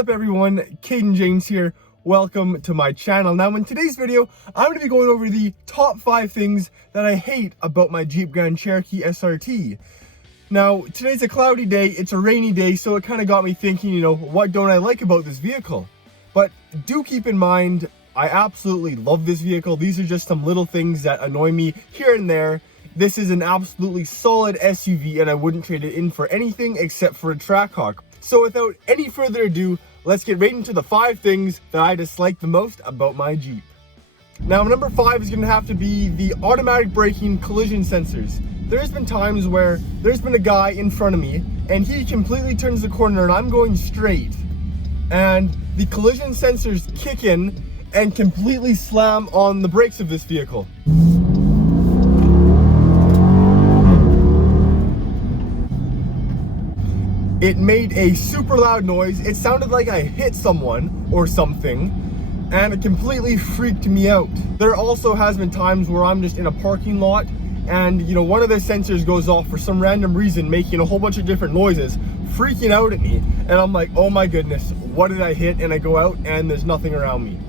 up everyone, Caden James here. Welcome to my channel. Now in today's video, I'm going to be going over the top 5 things that I hate about my Jeep Grand Cherokee SRT. Now today's a cloudy day, it's a rainy day, so it kind of got me thinking, what don't I like about this vehicle? But do keep in mind, I absolutely love this vehicle. These are just some little things that annoy me here and there. This is an absolutely solid SUV and I wouldn't trade it in for anything except for a Trackhawk. So without any further ado, let's get right into the 5 things that I dislike the most about my Jeep. Now number 5 is going to have to be the automatic braking collision sensors. There's been times where there's been a guy in front of me and he completely turns the corner and I'm going straight. And the collision sensors kick in and completely slam on the brakes of this vehicle. It made a super loud noise. It sounded like I hit someone or something, and it completely freaked me out. There also has been times where I'm just in a parking lot and one of the sensors goes off for some random reason, making a whole bunch of different noises, freaking out at me, and I'm like, oh my goodness, what did I hit? And I go out and there's nothing around me.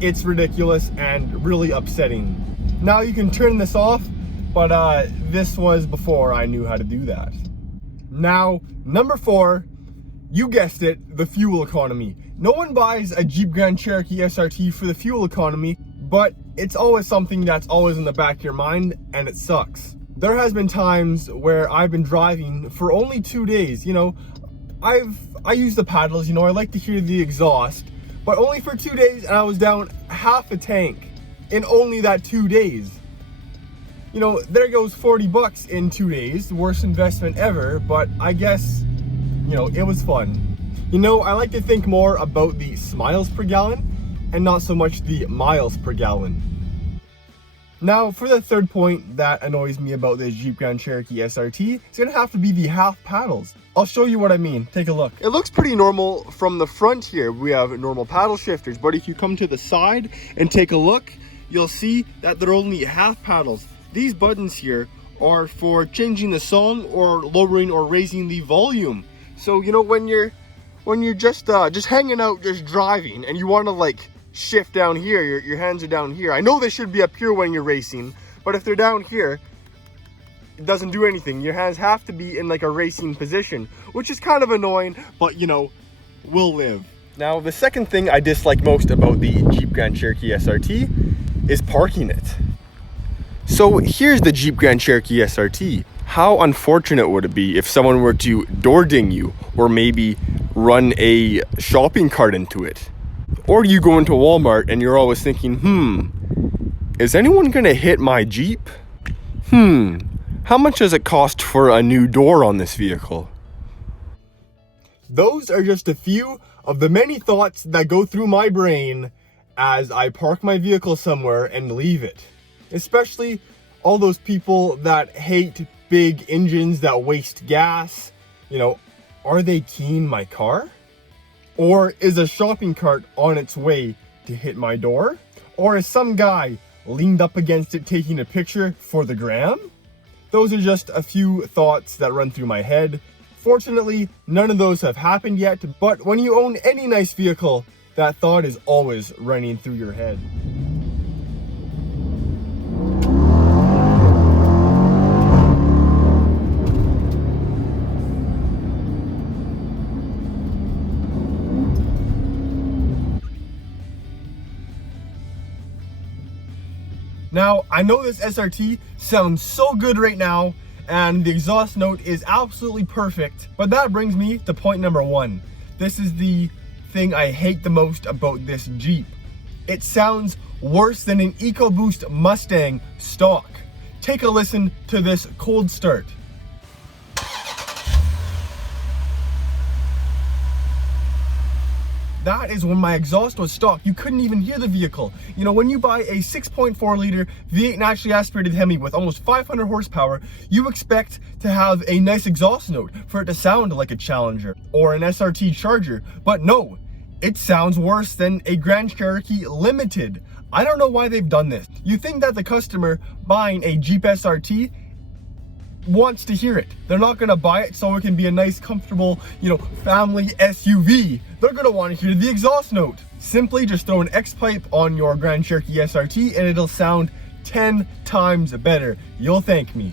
It's ridiculous and really upsetting. Now you can turn this off, but this was before I knew how to do that. Now, number 4, you guessed it, the fuel economy. No one buys a Jeep Grand Cherokee SRT for the fuel economy, but it's always something that's always in the back of your mind, and it sucks. There has been times where I've been driving for only 2 days. I use the paddles, I like to hear the exhaust, but only for 2 days, and I was down half a tank in only that 2 days. There goes 40 bucks in 2 days, the worst investment ever, but I guess, it was fun. I like to think more about the miles per gallon and not so much the miles per gallon. Now, for the third point that annoys me about this Jeep Grand Cherokee SRT, it's gonna have to be the half paddles. I'll show you what I mean. Take a look. It looks pretty normal from the front here. We have normal paddle shifters, but if you come to the side and take a look, you'll see that they're only half paddles. These buttons here are for changing the song or lowering or raising the volume. So when you're just hanging out, just driving, and you want to shift down here, your hands are down here. I know they should be up here when you're racing, but if they're down here, it doesn't do anything. Your hands have to be in a racing position, which is kind of annoying, but we'll live. Now the second thing I dislike most about the Jeep Grand Cherokee SRT is parking it. So here's the Jeep Grand Cherokee SRT. How unfortunate would it be if someone were to door ding you or maybe run a shopping cart into it? Or you go into Walmart and you're always thinking, is anyone gonna hit my Jeep? How much does it cost for a new door on this vehicle? Those are just a few of the many thoughts that go through my brain as I park my vehicle somewhere and leave it. Especially all those people that hate big engines that waste gas. Are they keying my car? Or is a shopping cart on its way to hit my door? Or is some guy leaned up against it taking a picture for the gram? Those are just a few thoughts that run through my head. Fortunately, none of those have happened yet, but when you own any nice vehicle, that thought is always running through your head. Now, I know this SRT sounds so good right now, and the exhaust note is absolutely perfect, but that brings me to point number 1. This is the thing I hate the most about this Jeep. It sounds worse than an EcoBoost Mustang stock. Take a listen to this cold start. That is when my exhaust was stock. You couldn't even hear the vehicle. When you buy a 6.4 liter V8 naturally aspirated HEMI with almost 500 horsepower, you expect to have a nice exhaust note for it to sound like a Challenger or an SRT Charger. But no, it sounds worse than a Grand Cherokee Limited. I don't know why they've done this. You think that the customer buying a Jeep SRT wants to hear it. They're not gonna buy it so it can be a nice, comfortable, family SUV. They're gonna want to hear the exhaust note. Simply just throw an X-pipe on your Grand Cherokee SRT and it'll sound 10 times better. You'll thank me.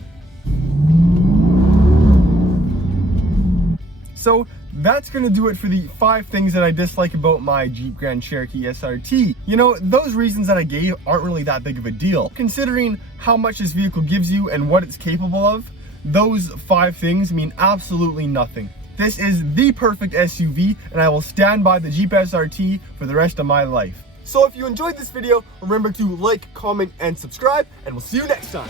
So that's gonna do it for the 5 things that I dislike about my Jeep Grand Cherokee SRT. Those reasons that I gave aren't really that big of a deal. Considering how much this vehicle gives you and what it's capable of, those 5 things mean absolutely nothing. This is the perfect SUV, and I will stand by the Jeep SRT for the rest of my life. So if you enjoyed this video, remember to like, comment, and subscribe, and we'll see you next time.